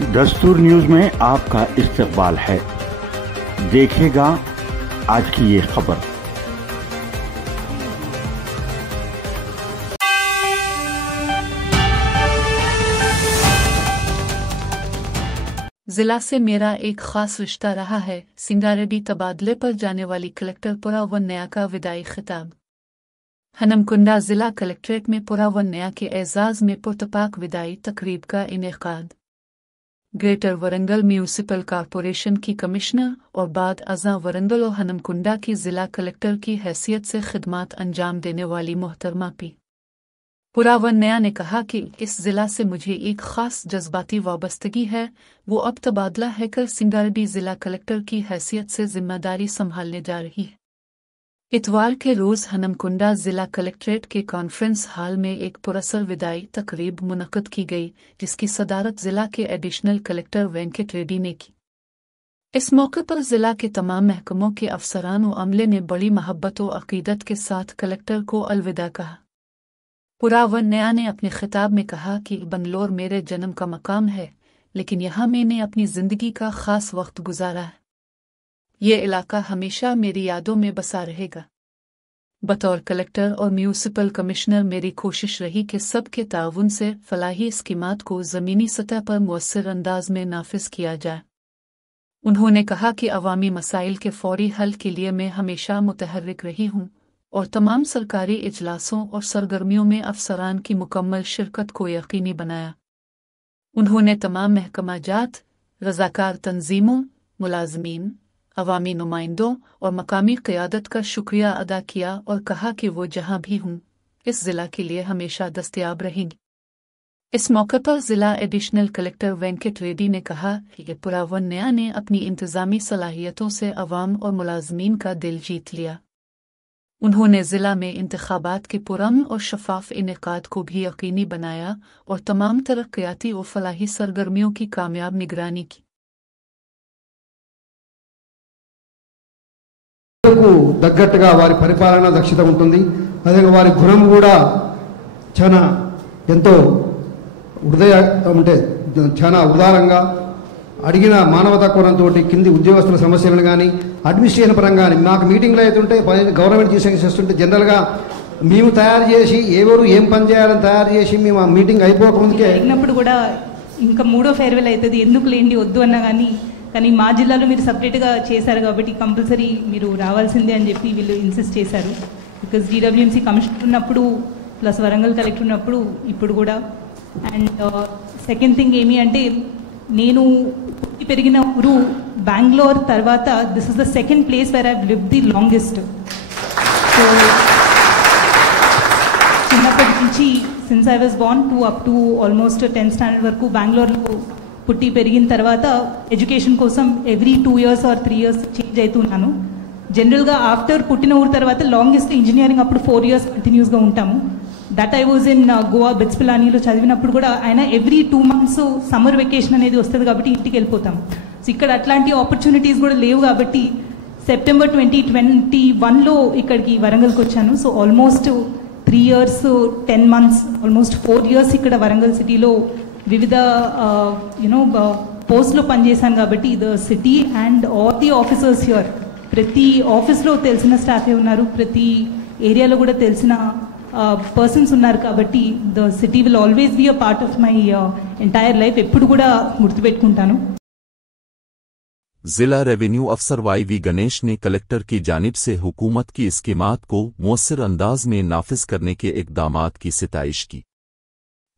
दस्तूर न्यूज में आपका इस्तकबाल है। देखिएगा आज की ये खबर। जिला से मेरा एक खास रिश्ता रहा है। सिंगारेड्डी तबादले पर जाने वाली कलेक्टर पुरावन नया का विदाई खिताब। हनमकुंडा जिला कलेक्ट्रेट में पुरावन नया के एजाज में पुरतपाक विदाई तकरीब का इनेकाद। ग्रेटर वरंगल म्यूनिसिपल कॉरपोरेशन की कमिश्नर और बाद अज़ा वरंगल और हनमकुंडा की जिला कलेक्टर की हैसियत से खिदमात अंजाम देने वाली मोहतरमा पी पुरावन नया ने कहा कि इस जिला से मुझे एक खास जज्बाती वाबस्तगी है। वो अब तबादला हैकर सिंगारेड्डी जिला कलेक्टर की हैसियत से जिम्मेदारी संभालने जा रही है। इतवार के रोज़ हनमकुंडा जिला कलेक्ट्रेट के कॉन्फ्रेंस हॉल में एक पुरस्कार विदाई तकरीब मुनक्कद की गई, जिसकी सदारत जिला के एडिशनल कलेक्टर वेंकट रेड्डी ने की। इस मौके पर जिला के तमाम महकमों के अफसरान और अमले ने बड़ी मोहब्बत और अकीदत के साथ कलेक्टर को अलविदा कहा। पुरावन नया ने अपने खिताब में कहा कि बंगलोर मेरे जन्म का मकाम है, लेकिन यहाँ मैंने अपनी ज़िंदगी का ख़ास वक्त गुजारा है। ये इलाका हमेशा मेरी यादों में बसा रहेगा। बतौर कलेक्टर और म्यूनिसिपल कमिश्नर मेरी कोशिश रही कि सबके ताउन से फलाही स्कीमात को ज़मीनी सतह पर मुअस्सर अंदाज में नाफिज किया जाए। उन्होंने कहा कि अवामी मसाइल के फौरी हल के लिए मैं हमेशा मुतहर्रिक रही हूँ और तमाम सरकारी इजलासों और सरगर्मियों में अफसरान की मुकम्मल शिरकत को यकीनी बनाया। उन्होंने तमाम महकमाजात, रज़ाकार तंजीमों, मुलाजमीन, अवामी नुमाइंदों और मकामी क़यादत का शुक्रिया अदा किया और कहा कि वो जहाँ भी हूँ इस ज़िला के लिए हमेशा दस्तयाब रहेंगी। इस मौके पर ज़िला एडिशनल कलेक्टर वेंकट रेड्डी ने कहा कि पुरावन नया ने अपनी इंतज़ामी सलाहियतों से अवाम और मुलाजमीन का दिल जीत लिया। उन्होंने ज़िला में इंतखाबात के पुरअमन और शफाफ इनेकाद को भी यकीनी बनाया और तमाम तरक्याती और फलाही सरगर्मियों की कामयाब निगरानी की। తగ్గట్టుగా వారి పరిపాలన దక్షత ఉంటుంది। అదేవిధంగా వారి గుణం కూడా చాలా ఎంతో హృదయ అంటే చాలా ఉదారంగా అడిగిన మానవతా కోణంతో కింది ఉద్యోగస్తుల సమస్యలను కానీ అడ్మినిస్ట్రేషన్ పరంగా మాకు మీటింగ్లో అవుతుంటే గవర్నమెంట్ చేస్తుంటే జనరల్గా మేము తయారు చేసి ఎవరు ఏం పని చేయాలని తయారు చేసి మేము ఆ మీటింగ్ అయిపోకముందుకే అడిగినప్పుడు కూడా ఇంకా మూడో ఫేర్వెల్ అవుతుంది, ఎందుకు లేండి వద్దు అన్నా కానీ మా జిల్లాలో మీరు సపరేట్గా చేశారు కాబట్టి కంపల్సరీ మీరు రావాల్సిందే అని చెప్పి వీళ్ళు ఇన్సిస్ట్ చేశారు. బికాజ్ డిడబ్ల్యూఎంసీ కమిషనర్ ఉన్నప్పుడు ప్లస్ వరంగల్ కలెక్టర్ ఉన్నప్పుడు ఇప్పుడు కూడా. అండ్ సెకండ్ థింగ్ ఏమి అంటే నేను పెరిగిన ఊరు బెంగళూరు తర్వాత this is the second place where I live the longest. So చిన్నప్పటి నుంచి since I was Born to up to almost 10th standard వరకు బెంగళూరులో పుట్టి పెరిగిన తర్వాత ఎడ్యుకేషన్ కోసం every 2 years or 3 years change అవుతున్నాను. జనరల్గా ఆఫ్టర్ పుట్టిన ఊరు తర్వాత లాంగెస్ట్ ఇంజనీరింగ్ అప్పుడు 4 years కంటిన్యూస్గా ఉంటాము. That I was in Goa BITS పిలానీలో చదివినప్పుడు కూడా ఆయన ఎవ్రీ 2 months సమ్మర్ వెకేషన్ అనేది వస్తుంది కాబట్టి ఇంటికి వెళ్ళిపోతాం. సో ఇక్కడ అట్లాంటి ఆపర్చునిటీస్ కూడా లేవు కాబట్టి సెప్టెంబర్ 2021లో ఇక్కడికి వరంగల్కి వచ్చాను. So almost 3 years 10 months almost 4 years ఇక్కడ వరంగల్ సిటీలో వివిధ పోస్ట్లో పనిచేశాను కాబట్టి the city and all the officers here ప్రతి ఆఫీస్లో తెలిసిన స్టాఫే ఉన్నారు, ప్రతి ఏరియాలో కూడా తెలిసిన పర్సన్స్ ఉన్నారు కాబట్టి the city will always be a part of my entire life. ఎప్పుడు కూడా గుర్తుపెట్టుకుంటాను. जिला रेवेन्यू अफसर YV गणेश ने कलेक्टर की जानिब से हुकूमत की स्कीमात को मुअस्सर अंदाज में नाफिज करने के इक़दामात की सिताइश की।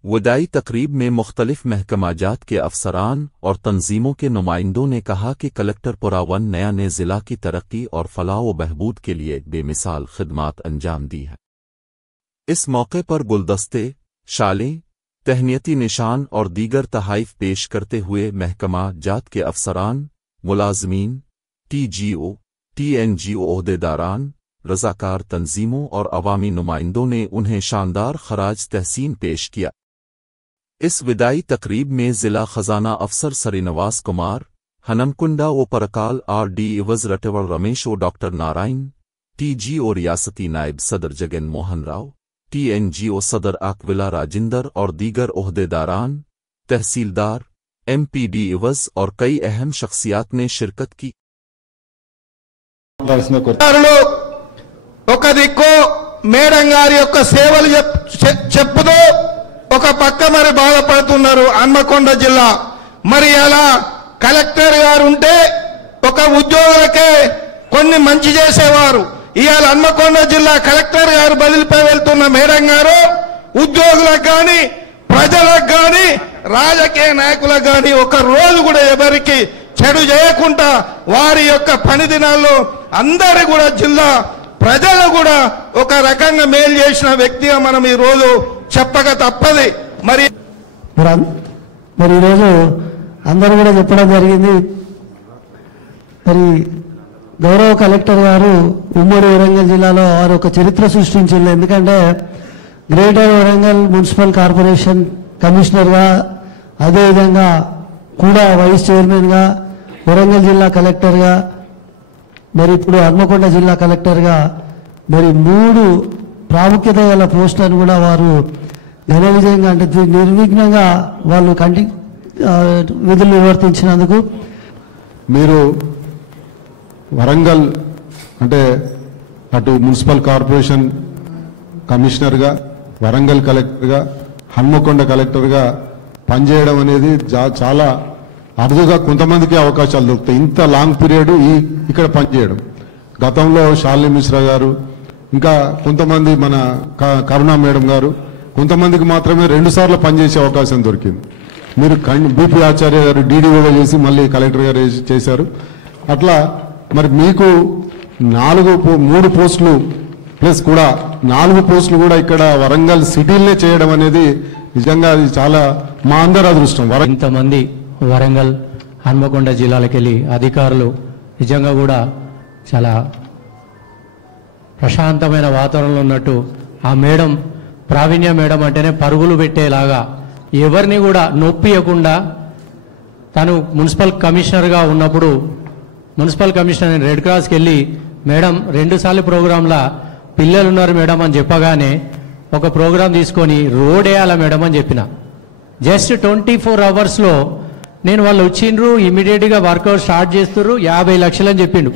विदाई तकरीब में मुख्तलिफ महकमाजात के अफसरान और तंजीमों के नुमाइंदों ने कहा कि कलेक्टर पुरावन नया ने ज़िला की तरक्की और फलाह व बहबूद के लिए बेमिसाल खिदमात अंजाम दी है। इस मौके पर गुलदस्ते, शालें, तहनीती निशान और दीगर तहाइफ पेश करते हुए महकमा जात के अफसरान, मुलाजमीन, TGO, TNGO ओहदेदारान, रज़ाकार तंजीमों और अवामी नुमाइंदों ने उन्हें शानदार खराज तहसीन पेश किया। इस विदाई तकरीब में ज़िला खजाना अफसर सरीनवास कुमार, हनमकुंडा व परकाल RD इवज रटेवर रमेश व डॉक्टर नारायण, TGO रियासती नायब सदर जगन मोहन राव, TNGO सदर आकविला राजिंदर और दीगर ओहदेदारान, तहसीलदार, MPD इवज़ और कई अहम शख्सियात ने शिरकत की। ఒక దిక్కు మేడం గారి యొక్క సేవలు చెప్పుతూ ఒక పక్క మరి బాధపడుతున్నారు హన్మకొండ జిల్లా. మరి అలా కలెక్టర్ గారు ఉంటే ఒక ఉద్యోగులకే కొన్ని మంచి చేసేవారు. ఇవాళ హన్మకొండ జిల్లా కలెక్టర్ గారు బదిలీపై వెళ్తున్న మేడం గారు ఉద్యోగులకు కానీ ప్రజలకు కానీ రాజకీయ నాయకులకు కానీ ఒక రోజు కూడా ఎవరికి చెడు చేయకుండా వారి యొక్క పని దినాల్లో అందరి కూడా జిల్లా ప్రజలు కూడా ఒక రకంగా మేలు చేసిన వ్యక్తిగా మనం ఈ రోజు చెప్పక తప్పది. మరి ఈరోజు అందరూ కూడా చెప్పడం జరిగింది. మరి గౌరవ కలెక్టర్ గారు ఉమ్మడి వరంగల్ జిల్లాలో వారు ఒక చరిత్ర సృష్టించారు. ఎందుకంటే గ్రేటర్ వరంగల్ మున్సిపల్ కార్పొరేషన్ కమిషనర్గా, అదేవిధంగా కూడా వైస్ చైర్మన్గా, వరంగల్ జిల్లా కలెక్టర్గా, మరి ఇప్పుడు హన్మకొండ జిల్లా కలెక్టర్గా మరి 3 ప్రాముఖ్యత గల పోస్టులను కూడా వారు ఘన విజయంగా అంటే నిర్విఘ్నంగా వాళ్ళు విధులు నిర్వర్తించినందుకు మీరు వరంగల్ అంటే అటు మున్సిపల్ కార్పొరేషన్ కమిషనర్గా, వరంగల్ కలెక్టర్గా, హన్మకొండ కలెక్టర్గా పనిచేయడం అనేది చాలా అరుదుగా కొంతమందికి అవకాశాలు దొరుకుతాయి. ఇంత లాంగ్ పీరియడ్ ఇక్కడ పనిచేయడం. గతంలో శాలిని మిశ్రా గారు, ఇంకా కొంతమంది మన కరుణా మేడం గారు, కొంతమందికి మాత్రమే 2 సార్లు పనిచేసే అవకాశం దొరికింది. మీరు బీపీ ఆచార్య గారు డీడీఓగా చేసి మళ్ళీ కలెక్టర్ గారు చేశారు. అట్లా మరి మీకు 3 పోస్టులు ప్లస్ కూడా 4 పోస్టులు కూడా ఇక్కడ వరంగల్ సిటీలనే చేయడం అనేది నిజంగా అది చాలా మా అందరి అదృష్టం. ఇంతమంది వరంగల్ హన్మకొండ జిల్లాలకు వెళ్ళి అధికారులు నిజంగా కూడా చాలా ప్రశాంతమైన వాతావరణంలో ఉన్నట్టు ఆ మేడం ప్రావీణ్య మేడం అంటేనే పరుగులు పెట్టేలాగా ఎవరిని కూడా నొప్పియకుండా తను మున్సిపల్ కమిషనర్గా ఉన్నప్పుడు మున్సిపల్ కమిషనర్ రెడ్ క్రాస్కి వెళ్ళి మేడం 2 సార్లు ప్రోగ్రాంలా పిల్లలు ఉన్నారు మేడం అని చెప్పగానే ఒక ప్రోగ్రాం తీసుకొని రోడ్ వేయాలా మేడం అని చెప్పిన. జస్ట్ 24 అవర్స్లో నేను వాళ్ళు వచ్చిండ్రు, ఇమీడియట్గా వర్కౌట్ స్టార్ట్ చేస్తున్నారు, 50 లక్షలు అని చెప్పిండు.